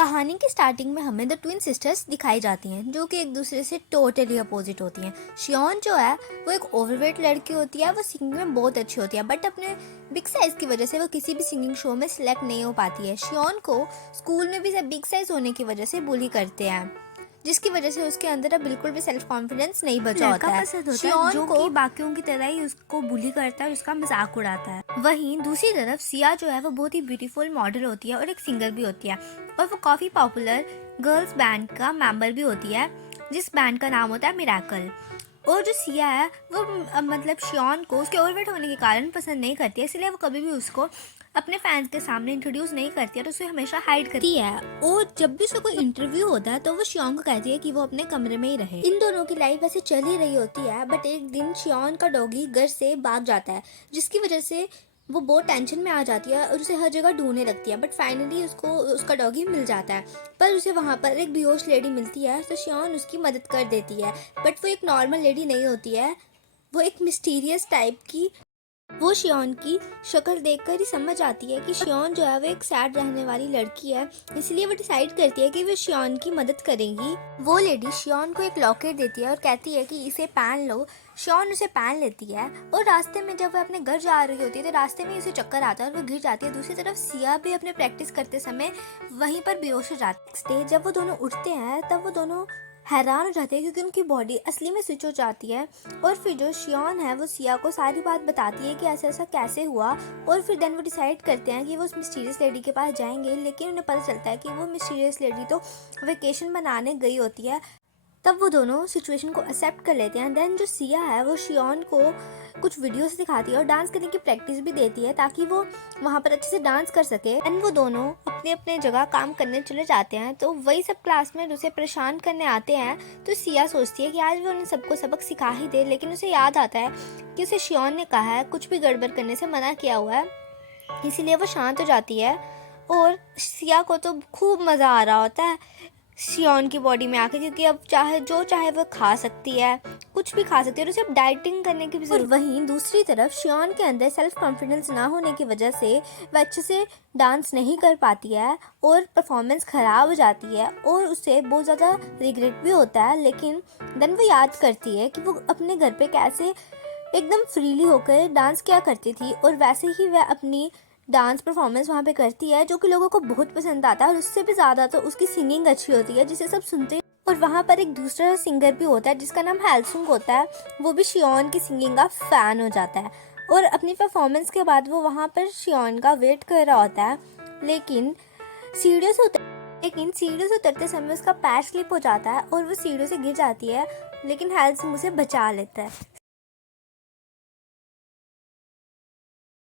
कहानी की स्टार्टिंग में हमें द ट्विन सिस्टर्स दिखाई जाती हैं जो कि एक दूसरे से टोटली अपोजिट होती हैं। शियोन जो है वो एक ओवरवेट लड़की होती है। वो सिंगिंग में बहुत अच्छी होती है बट अपने बिग साइज की वजह से वो किसी भी सिंगिंग शो में सिलेक्ट नहीं हो पाती है। शियोन को स्कूल में भी बिग साइज होने की वजह से बुली करते हैं, जिसकी वजह से उसके अंदर अब बिल्कुल भी सेल्फ कॉन्फिडेंस नहीं बचा होता है। पसंद होता है शियोन जो को कि बाकियों की तरह ही उसको बुली करता है और उसका मजाक उड़ाता है। वहीं दूसरी तरफ सिया जो है वो बहुत ही ब्यूटीफुल मॉडल होती है और एक सिंगर भी होती है और वो काफ़ी पॉपुलर गर्ल्स बैंड का मेंबर भी होती है जिस बैंड का नाम होता है मिराकल। और जो सिया है वो मतलब शियोन को उसके ओवरवेट होने के कारण पसंद नहीं करती है, इसलिए वो कभी भी उसको अपने फैंस के सामने इंट्रोड्यूस नहीं करती है और उसे हमेशा हाइड करती है। और जब भी उसका कोई इंटरव्यू होता है तो वो शियोन को कहती है कि वो अपने कमरे में ही रहे। इन दोनों की लाइफ ऐसे चल ही रही होती है बट एक दिन शियोन का डॉगी घर से भाग जाता है, जिसकी वजह से वो बहुत टेंशन में आ जाती है और उसे हर जगह ढूंढने लगती है। बट फाइनली उसको उसका डॉगी मिल जाता है, पर उसे वहाँ पर एक बेहोश लेडी मिलती है तो शियोन उसकी मदद कर देती है। बट वो एक नॉर्मल लेडी नहीं होती है, वो एक मिस्टीरियस टाइप की। वो शियोन की शक्ल देखकर ही समझ आती है कि शियोन जो है वो एक सैड रहने वाली लड़की है, इसलिए वो डिसाइड करती है कि वो शियोन की मदद करेगी। वो लेडी शियोन को एक लॉकेट देती है और कहती है कि इसे पहन लो। शियोन उसे पहन लेती है और रास्ते में जब वो अपने घर जा रही होती है तो रास्ते में उसे चक्कर आता है और वो गिर जाती है। दूसरी तरफ सिया भी अपने प्रैक्टिस करते समय वहीं पर बेहोश हो जाती है। जब वो दोनों उठते हैं तब वो दोनों हैरान हो जाते हैं क्योंकि उनकी बॉडी असली में स्विच हो जाती है। और फिर जो शियोन है वो सिया को सारी बात बताती है कि ऐसा ऐसा कैसे हुआ। और फिर देन वो डिसाइड करते हैं कि वो उस मिस्टीरियस लेडी के पास जाएंगे, लेकिन उन्हें पता चलता है कि वो मिस्टीरियस लेडी तो वेकेशन मनाने गई होती है। तब वो दोनों सिचुएशन को एक्सेप्ट कर लेते हैं। देन जो सिया है वो शियोन को कुछ वीडियोस दिखाती है और डांस करने की प्रैक्टिस भी देती है ताकि वो वहाँ पर अच्छे से डांस कर सके। एंड वो दोनों अपने अपने जगह काम करने चले जाते हैं। तो वही सब क्लासमेट उसे परेशान करने आते हैं तो सिया सोचती है कि आज वो उन सबको सबक सिखा ही दे, लेकिन उसे याद आता है कि उसे शियोन ने कहा है कुछ भी गड़बड़ करने से मना किया हुआ है, इसीलिए वो शांत हो जाती है। और सिया को तो खूब मज़ा आ रहा होता है शियोन की बॉडी में आके, क्योंकि अब चाहे जो चाहे वो खा सकती है, कुछ भी खा सकती है और उसे अब डाइटिंग करने की भी जरूरत। वहीं दूसरी तरफ शियोन के अंदर सेल्फ कॉन्फिडेंस ना होने की वजह से वह अच्छे से डांस नहीं कर पाती है और परफॉर्मेंस ख़राब हो जाती है और उसे बहुत ज़्यादा रिग्रेट भी होता है। लेकिन देन वो याद करती है कि वो अपने घर पे कैसे एकदम फ्रीली होकर डांस किया करती थी और वैसे ही वह अपनी डांस परफॉर्मेंस वहाँ पे करती है जो कि लोगों को बहुत पसंद आता है। और उससे भी ज़्यादा तो उसकी सिंगिंग अच्छी होती है जिसे सब सुनते हैं। और वहाँ पर एक दूसरा सिंगर भी होता है जिसका नाम हेलसुंग होता है, वो भी शियोन की सिंगिंग का फ़ैन हो जाता है और अपनी परफॉर्मेंस के बाद वो वहाँ पर शियोन का वेट कर रहा होता है। लेकिन सीढ़ियों से उतरते समय उसका पैर स्लिप हो जाता है और वो सीढ़ियों से गिर जाती है, लेकिन हेलसुंग उसे बचा लेता है।